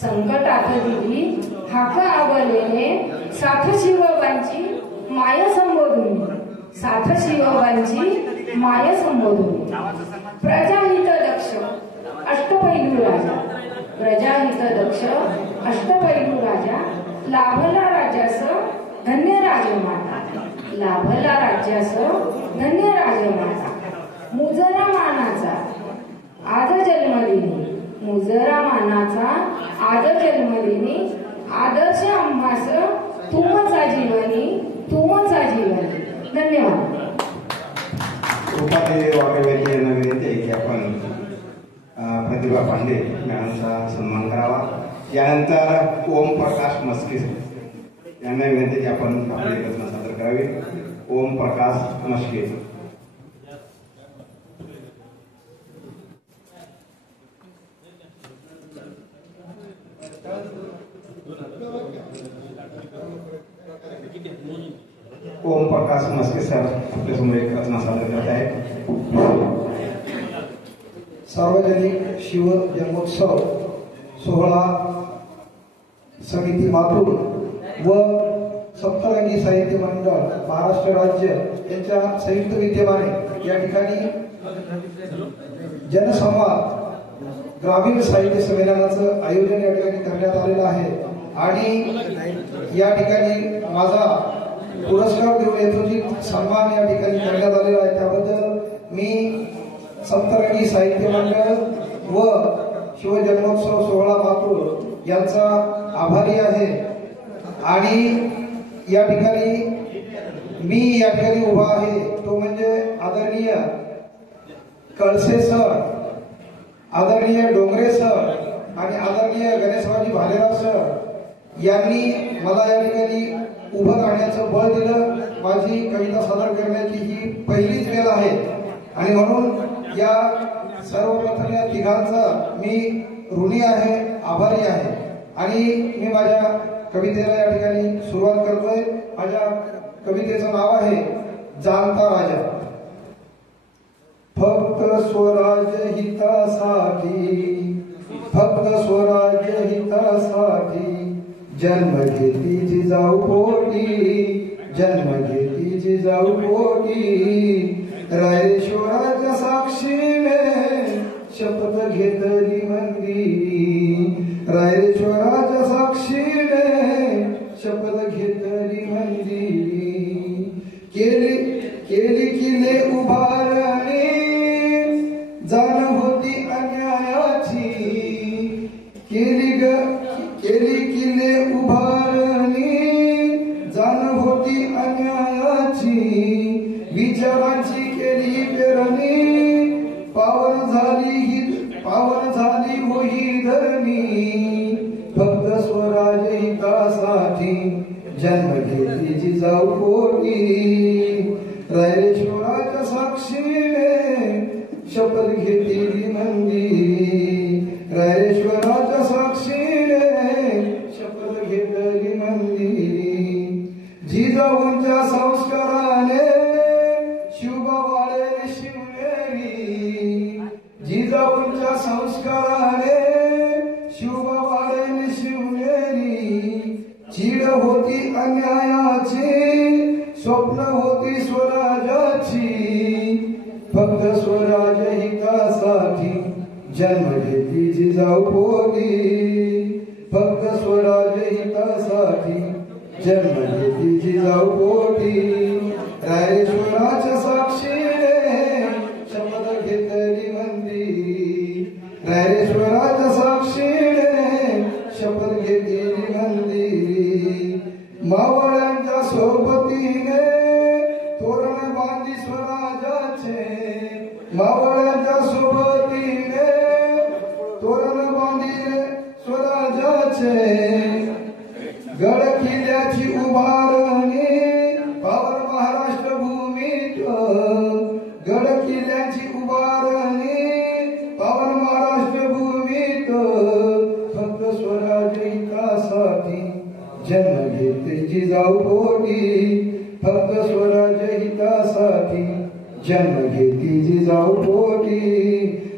संकटात दिली हाक आवलेने साथ शिवबांची माया संबोधून साथ शिवबांची माया संबोधून प्रजाहित दक्ष अष्टपैलू राजा प्रजाहित दक्ष अष्टपैलू राजा लाभला राज्यास धन्य राजमाता लाभला राज्यास धन्य राजमाता मुजरा मानाचा आज जन्मदिनी मुजरा मानाचा आज जन्मदिनी आदर्श आम्हास तुमचा जीवनी तुमचा जीवनी धन्यवाद. उपाध्ये वागवेती यांना विनंती आहे की आपण प्रतिभा पांडे यांचा सन्मान करावा. यानंतर ओम प्रकाश मस्के यांना विनंती की आपण आपली रचना सादर करावी. ओम प्रकाश मस्के. ओम प्रकाश मस्के सर आपल्यासमोर एक रचना सादर करत आहेत. सार्वजनिक शिव जन्मोत्सव सोहळा समिती मातूर व सप्तरंगी साहित्य मंडळ महाराष्ट्र राज्य यांच्या संयुक्त विद्यमाने या ठिकाणी जनसंवाद ग्रामीण साहित्य संमेलनाचं आयोजन या ठिकाणी करण्यात आलेलं आहे आणि या ठिकाणी माझा पुरस्कार देऊन यथोचित सन्मान या ठिकाणी करण्यात आलेला आहे. त्याबद्दल मी सप्तरंगी साहित्य मंडळ व शिवजन्मोत्सव सोहळा मातूर यांचा आभारी आहे. आणि या ठिकाणी मी या ठिकाणी उभा आहे तो म्हणजे आदरणीय कळसे सर, आदरणीय डोंगरे सर आणि आदरणीय गणेशरावजी भालेराव सर यांनी मला या ठिकाणी उभं राहण्याचं बळ दिलं. माझी कविता सादर करण्याची ही पहिलीच वेळ आहे आणि म्हणून या सर्वप्रथम या तिघांचा मी ऋणी आहे, आभारी आहे. आणि मी माझ्या कवितेला या ठिकाणी सुरुवात करतोय. माझ्या कवितेचं नाव आहे जाणता राजा. फक्त स्वराज्य हितासाठी, फक्त स्वराज्य हितासाठी जन्म घेती जिजाऊ पोटी, जन्म घेती जिजाऊ पोटी. रायरेश्वराच्या साक्षीने शपथ घेतली मंदिरी, रायरेश्वराच्या साक्षीने शपथ घेतली मंदिरी. केली केली किल्ले उभारणे जाण होती अन्यायाची, केली किल्ले उभारणे जाण होती अन्यायाची. विचारांची केली पेरणी पावन झाली होई धरणी. फक्त स्वराज हितासाठी जन्म घेतली जिजाऊ पोटी, रायरेश्वराच्या साक्षीने शपथ घेतली मंदिरी, रायरेश्वराच्या साक्षीने शपथ घेतली मंदिरी. जिजाऊंच्या संस्काराने शिवबाबाने शिवनेरी, जिजाऊंच्या संस्काराने शिवबाबाने शिवनेरी. चीड होती अन्यायाची, स्वप्न होती स्वराजाची. फक्त स्वराज हितासाठी जन्म घेतली जिजाऊ पोटी, फक्त स्वराज हितासाठी जन्म घेतली जिजाऊ पोटी. रायरेश्वराच्या साक्षीने शपथ घेतली मंदिरी, रायरेश्वराच्या साक्षीने शपथ घेतली मंदिरी. मावळ्यांच्या सोबतीने तोरण बांधली स्वराजाचे, मावळ्यांच्या सोबतीने तोरण बांधले स्वराजाचे. गड किल्ल्याची उभारणी पावन महाराष्ट्र भूमीत, गड किल्ल्याची उभारणी पावन महाराष्ट्र भूमीत. फक्त स्वराज हितासाठी जन्म घेते जिजाऊ पोटी, फक्त स्वराज हितासाठी जन्म घेते जिजाऊ पोटी.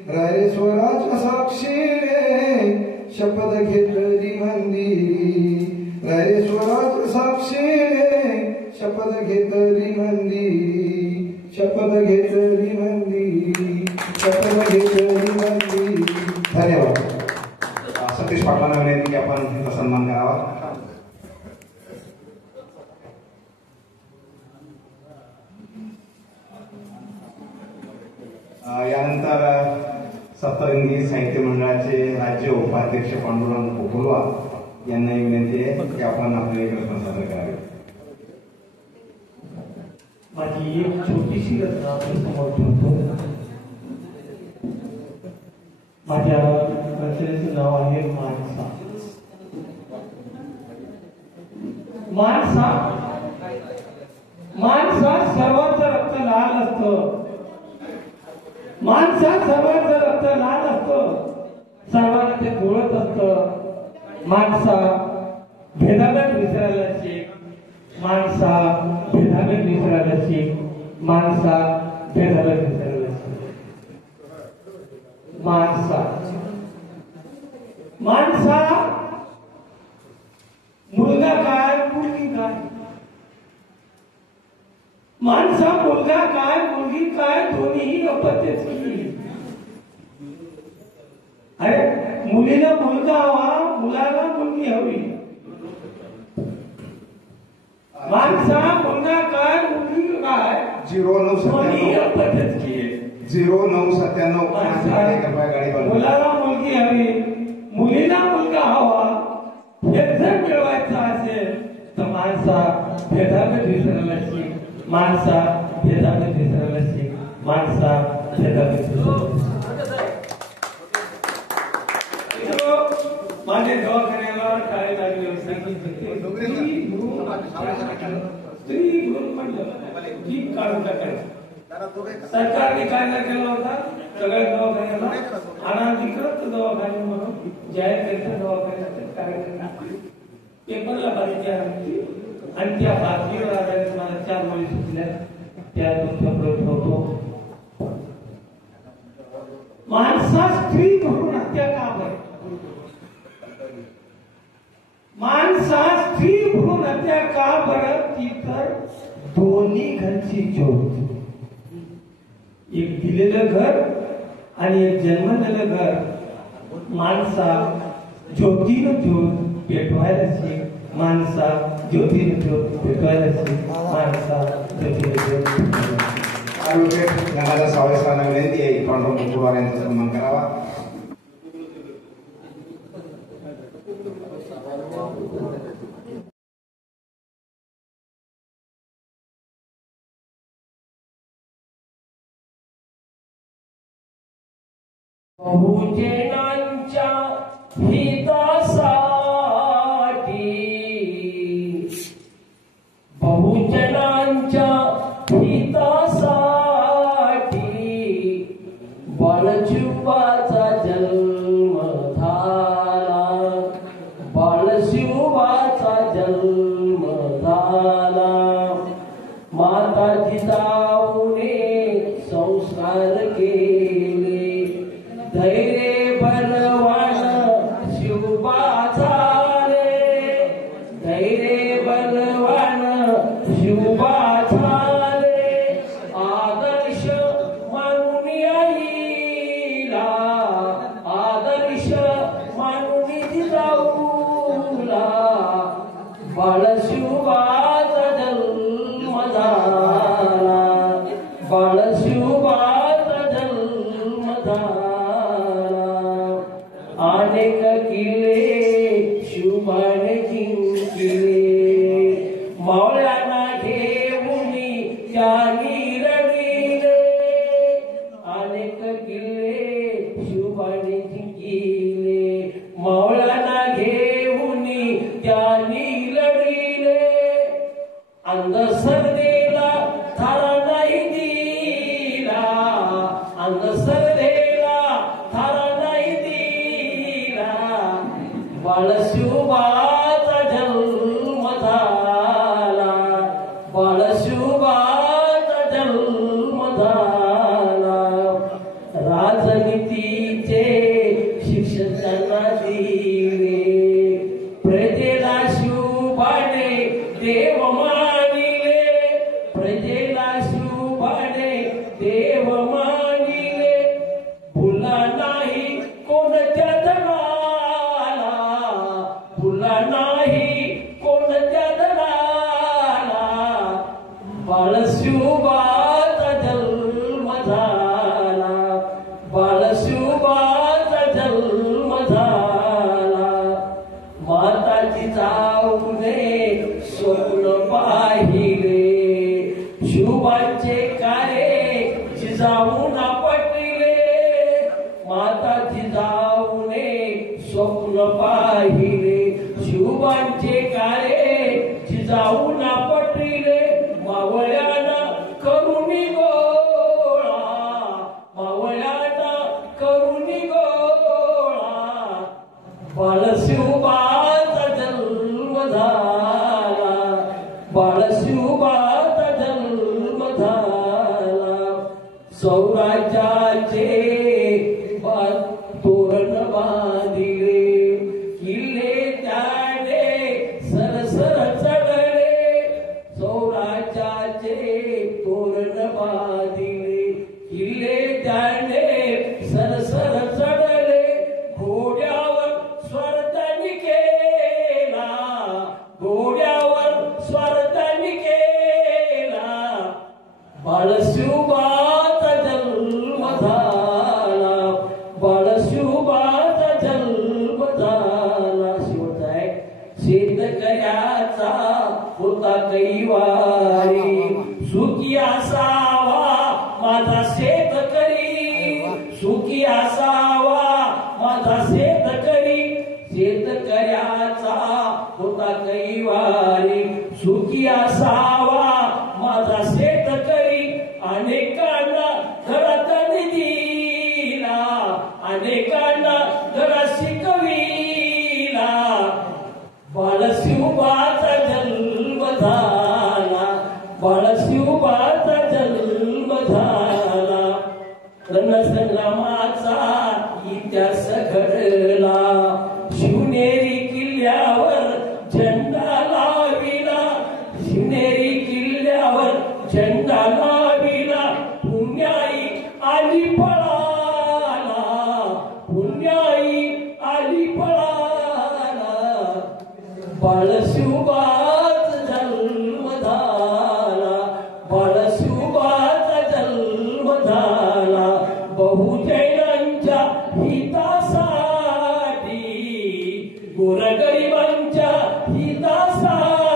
रायरेश्वराच्या साक्षीने शपथ घेतली यानंतर सप्तरंगी साहित्य मंडळाचे राज्य उपाध्यक्ष पांडुरंग कोकुलवा यांना विनंती आहे की आपण आपले रचना सादर करावे. माझी एक छोटीशी रचना आपल्यासमोर ठेवतो. माझ्या रचनेचं नाव आहे माणसा. माणसा माणसा सर्वांचं रक्त लाल असतं. माणसा सर्वांचं रक्त लाल असतं. सर्वांना ते जुळत असतं. माणसा भेदाभेद विसरायला शिक. माणसा भेदाभेद विसरायला शिक. माणसा भेदाभेद विसरायला शिक. माणसा माणसा मुलगा काय मुलगी काय. माणसा मुलगा काय मुलगी काय दोन्ही अपत्यच की. अरे मुलीला मुलगा हवा मुलाला मुलगी हवी. माणसा मुलगा काय मुलगी काय 0997 मुलाला मुलगी हवी मुलीला मुलगा हवा. हे जर मिळवायचं असेल तर माणसा भेदाभेद विसरायला शिक. माणसा भेदाभेद विसरायला शिक. माणसा भेदाभेद विसरायला शिक. माझ्या दवाखान्याला काय लागले स्त्री गुण म्हणलं की काढून टाकायचं. सरकारने कायदा केला होता सगळ्या दवाखान्याला अनाधिकृत दवाखाने म्हणून जाहीर केलं. दवाखान्याचे कार्यक्रम पेपरला बातमी आली आणि त्या बातमीवर आधारित मला 4 मुली सुचल्या. त्या तुमच्याकडे ठेवतो. माणसा स्त्री म्हणून हत्या का बरं. माणसा स्त्री भ्रूण हत्या का बरं ती तर दोन्ही घरची ज्योत. एक दिलेलं घर आणि एक जन्मलेलं घर. माणसा ज्योतीनं ज्योत पेटवायला शिक. माणसा ज्योतीनं ज्योत पेटवायला शिक. माणसा ज्योतीनं ज्योत. ॲडव्होकेट ज्ञानाला सावळे सरांना विनंती आहे पांडुरंग कोकुलवा यांचा सन्मान करावा. बहुजनांच्या हितासाठी बहुजनांच्या हितासाठी बाळशिवाचा जन्म झाला. बाळशिवाचा जन्म झाला. माता जिजाऊने संस्कार केले. धैर्य बलवान शिवबाचा रे. धैर्य बलवान शिवबाचा रे. आदर्श मानून आईला. आदर्श मानून जिजाऊला. बाळशिवाचा जन्म झाला. बाळशिवाचा जन्म झाला. अनेक किल्ले शिवबाने जिंकले. मावळ्यांना घेऊन त्यांनी रडले. अनेक किल्ले शिवबाने जिंकले. मावळ्यांना घेऊन त्यांनी लढले. अंधश्रद्धेला थारा नाही दिला. अंधश्रद्धेला थारा नाही दिला. बाळशिवाचा जन्म झाला. बाळशिवाचा जन्म झाला. राजनीतीचे शिक्षण त्यांना दिले. प्रजेला शिवबाने देव मानिले. प्रजेला शिवबाने देव मानिले. भुला नाही कोणत्या जनाला. बाळशिवबाचा जन्म झाला, बाळशिवबाचा जन्म झाला. स्वराज्याचे तोरण बांधिले, किल्ले त्याने सरसर चढले. स्वराज्याचे तोरण बांधिले, किल्ले त्याने सरसर चढले. घोड्यावर स्वर्गाने केला, घोड्यावर स्वर्गाने केला. बाळशिवबाचा जन्म झाला, बाळशिवबाचा जन्म झाला. शेवटचा आहे. शेतकऱ्याचा होता कैवारी, सुखी असावा माझा शेतकरी, सुखी असावा माझा शेतकरी. शेतकऱ्याचा होता कैवारी, सुखी असावा माझा शेतकरी. अनेकांना घरात दिला, अनेकांना घरात शिकविला. बाळशिवबाचा जन्म झाला, बाळशिवबाचा जन्म झाला. रणसंग्रामाचा इतिहास घडला, शिवनेरी किल्ल्यावर झेंडा लाविला, शिवनेरी किल्ल्यावर झेंडा लाविला. पुण्याई आली पळाला, पुण्याई आली पळाला. बाळशिवबाचा जन्म झाला, बाळशिवबाचा जन्म झाला. बहुजनांच्या हितासाठी, गोरगरिबांच्या हितासाठी.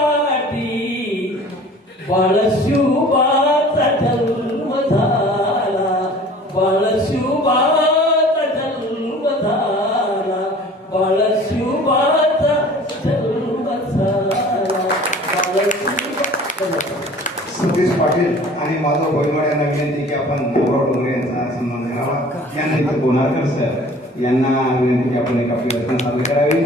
बाळशिवबाचा जन्म झाला, बाळशिवबाचा जन्म झाला, बाळशिवबाचा जन्म झाला. सतीश पाटील आणि माधव भोईमळे यांना विनंती की आपण गौरव डोंगरे यांचा सन्मान करावा. यानंतर गोनारकर सर यांना विनंती की आपण एक आपली रचना सादर करावी.